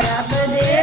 para poder